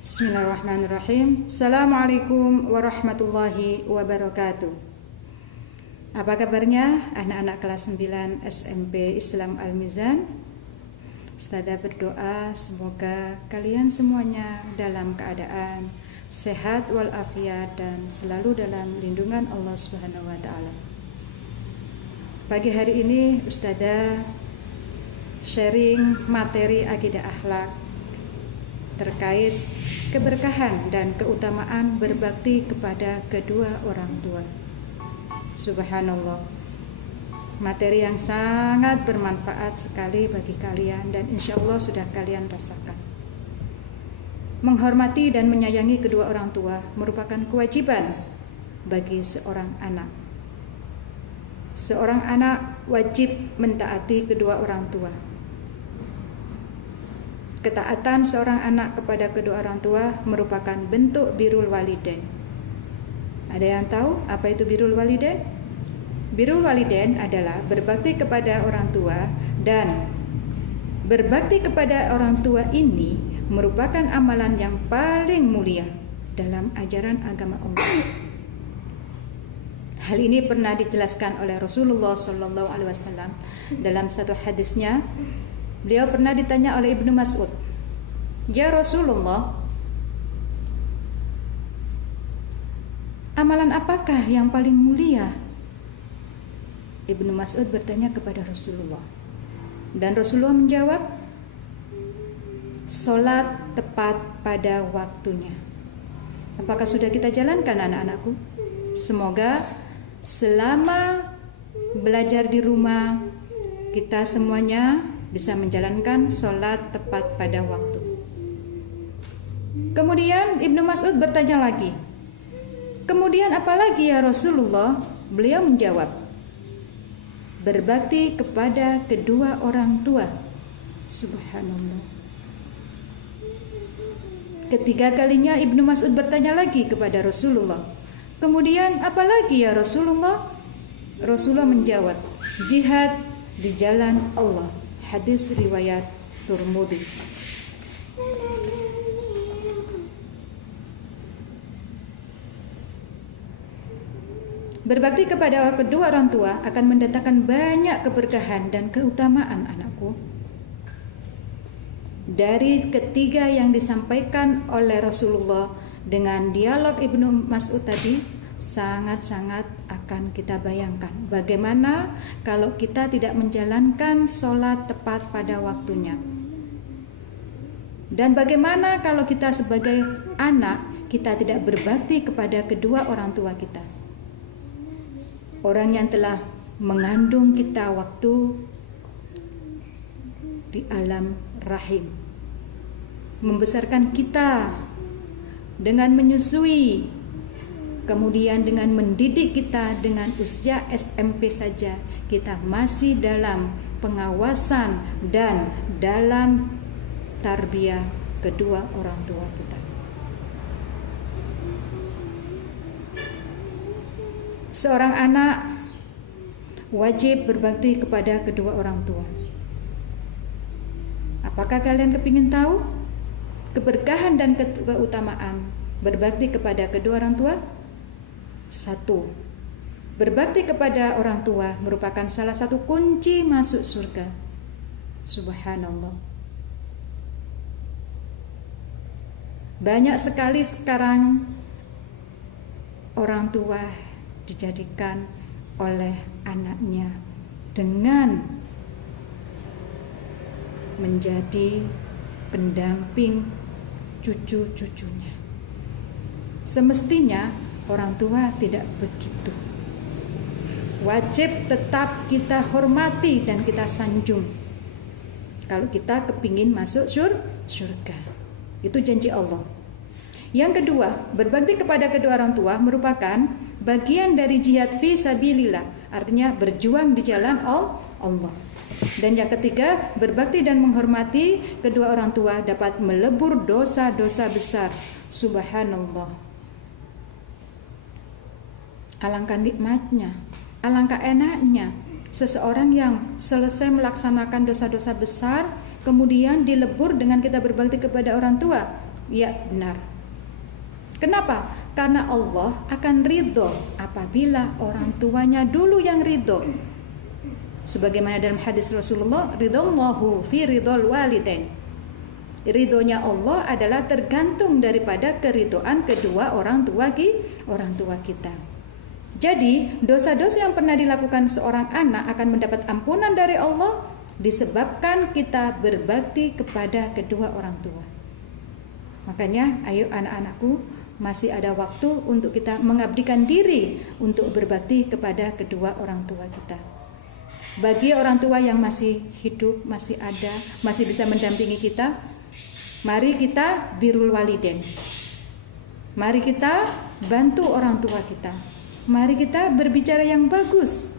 Bismillahirrahmanirrahim. Assalamualaikum warahmatullahi wabarakatuh. Apa kabarnya anak-anak kelas 9 SMP Islam Al-Mizan? Ustazah berdoa semoga kalian semuanya dalam keadaan sehat walafiat dan selalu dalam lindungan Allah Subhanahu wa taala. Pagi hari ini Ustazah sharing materi akidah akhlak terkait keberkahan dan keutamaan berbakti kepada kedua orang tua. Subhanallah, materi yang sangat bermanfaat sekali bagi kalian dan insya Allah sudah kalian rasakan. Menghormati dan menyayangi kedua orang tua merupakan kewajiban bagi seorang anak. Seorang anak wajib mentaati kedua orang tua. Ketaatan seorang anak kepada kedua orang tua merupakan bentuk birrul walidain. Ada yang tahu apa itu birrul walidain? Birrul walidain adalah berbakti kepada orang tua, dan berbakti kepada orang tua ini merupakan amalan yang paling mulia dalam ajaran agama Allah. Hal ini pernah dijelaskan oleh Rasulullah SAW dalam satu hadisnya. Beliau pernah ditanya oleh Ibnu Mas'ud, "Ya Rasulullah, amalan apakah yang paling mulia?" Ibnu Mas'ud bertanya kepada Rasulullah, dan Rasulullah menjawab, "Salat tepat pada waktunya." Apakah sudah kita jalankan, anak-anakku? Semoga selama belajar di rumah kita semuanya bisa menjalankan sholat tepat pada waktu. Kemudian Ibnu Mas'ud bertanya lagi, "Kemudian apa lagi ya Rasulullah?" Beliau menjawab, "Berbakti kepada kedua orang tua." Subhanallah. Ketiga kalinya Ibnu Mas'ud bertanya lagi kepada Rasulullah, "Kemudian apa lagi ya Rasulullah?" Rasulullah menjawab, "Jihad di jalan Allah." Hadis riwayat Tirmidzi. Berbakti kepada kedua orang tua akan mendatangkan banyak keberkahan dan keutamaan, anakku. Dari ketiga yang disampaikan oleh Rasulullah dengan dialog Ibnu Mas'ud tadi, sangat-sangat akan kita bayangkan bagaimana kalau kita tidak menjalankan sholat tepat pada waktunya, dan bagaimana kalau kita sebagai anak kita tidak berbakti kepada kedua orang tua kita, orang yang telah mengandung kita waktu di alam rahim, membesarkan kita dengan menyusui, kemudian dengan mendidik kita dengan usia SMP saja, kita masih dalam pengawasan dan dalam tarbiyah kedua orang tua kita. Seorang anak wajib berbakti kepada kedua orang tua. Apakah kalian kepingin tahu keberkahan dan keutamaan berbakti kepada kedua orang tua? 1. Berbakti kepada orang tua merupakan salah satu kunci masuk surga. Subhanallah. Banyak sekali sekarang orang tua dijadikan oleh anaknya dengan menjadi pendamping cucu-cucunya. Semestinya orang tua tidak begitu. Wajib tetap kita hormati dan kita sanjung kalau kita kepingin masuk surga. Itu janji Allah. Yang kedua, berbakti kepada kedua orang tua merupakan bagian dari jihad fi sabilillah, artinya berjuang di jalan Allah. Dan yang ketiga, berbakti dan menghormati kedua orang tua dapat melebur dosa-dosa besar. Subhanallah. Alangkah nikmatnya, alangkah enaknya seseorang yang selesai melaksanakan dosa-dosa besar kemudian dilebur dengan kita berbakti kepada orang tua. Ya, benar. Kenapa? Karena Allah akan ridho apabila orang tuanya dulu yang ridho. Sebagaimana dalam hadis Rasulullah, ridallahu fi ridhol walidain. Ridhonya Allah adalah tergantung daripada keridhaan kedua orang tua kita. Jadi, dosa-dosa yang pernah dilakukan seorang anak akan mendapat ampunan dari Allah disebabkan kita berbakti kepada kedua orang tua. Makanya, ayo anak-anakku, masih ada waktu untuk kita mengabdikan diri untuk berbakti kepada kedua orang tua kita. Bagi orang tua yang masih hidup, masih ada, masih bisa mendampingi kita, mari kita birrul walidain. Mari kita bantu orang tua kita. Mari kita berbicara yang bagus.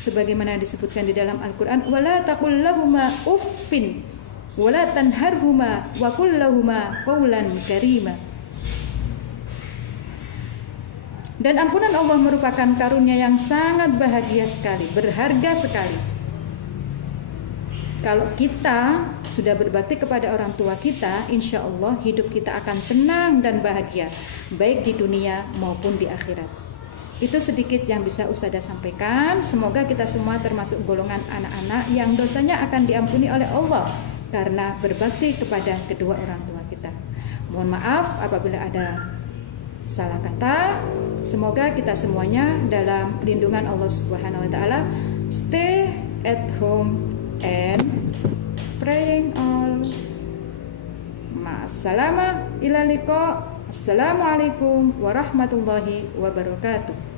Sebagaimana disebutkan di dalam Al-Qur'an, wala taqul lahuma uffin wala tanharhuma wa qul lahuma qawlan karima. Dan ampunan Allah merupakan karunia yang sangat bahagia sekali, berharga sekali. Kalau kita sudah berbakti kepada orang tua kita, insya Allah hidup kita akan tenang dan bahagia, baik di dunia maupun di akhirat. Itu sedikit yang bisa Ustazah sampaikan. Semoga kita semua termasuk golongan anak-anak yang dosanya akan diampuni oleh Allah karena berbakti kepada kedua orang tua kita. Mohon maaf apabila ada salah kata. Semoga kita semuanya dalam lindungan Allah Subhanahu wa taala. Stay at home and praying all. Ma'assalama ila liqa. Assalamualaikum warahmatullahi wabarakatuh.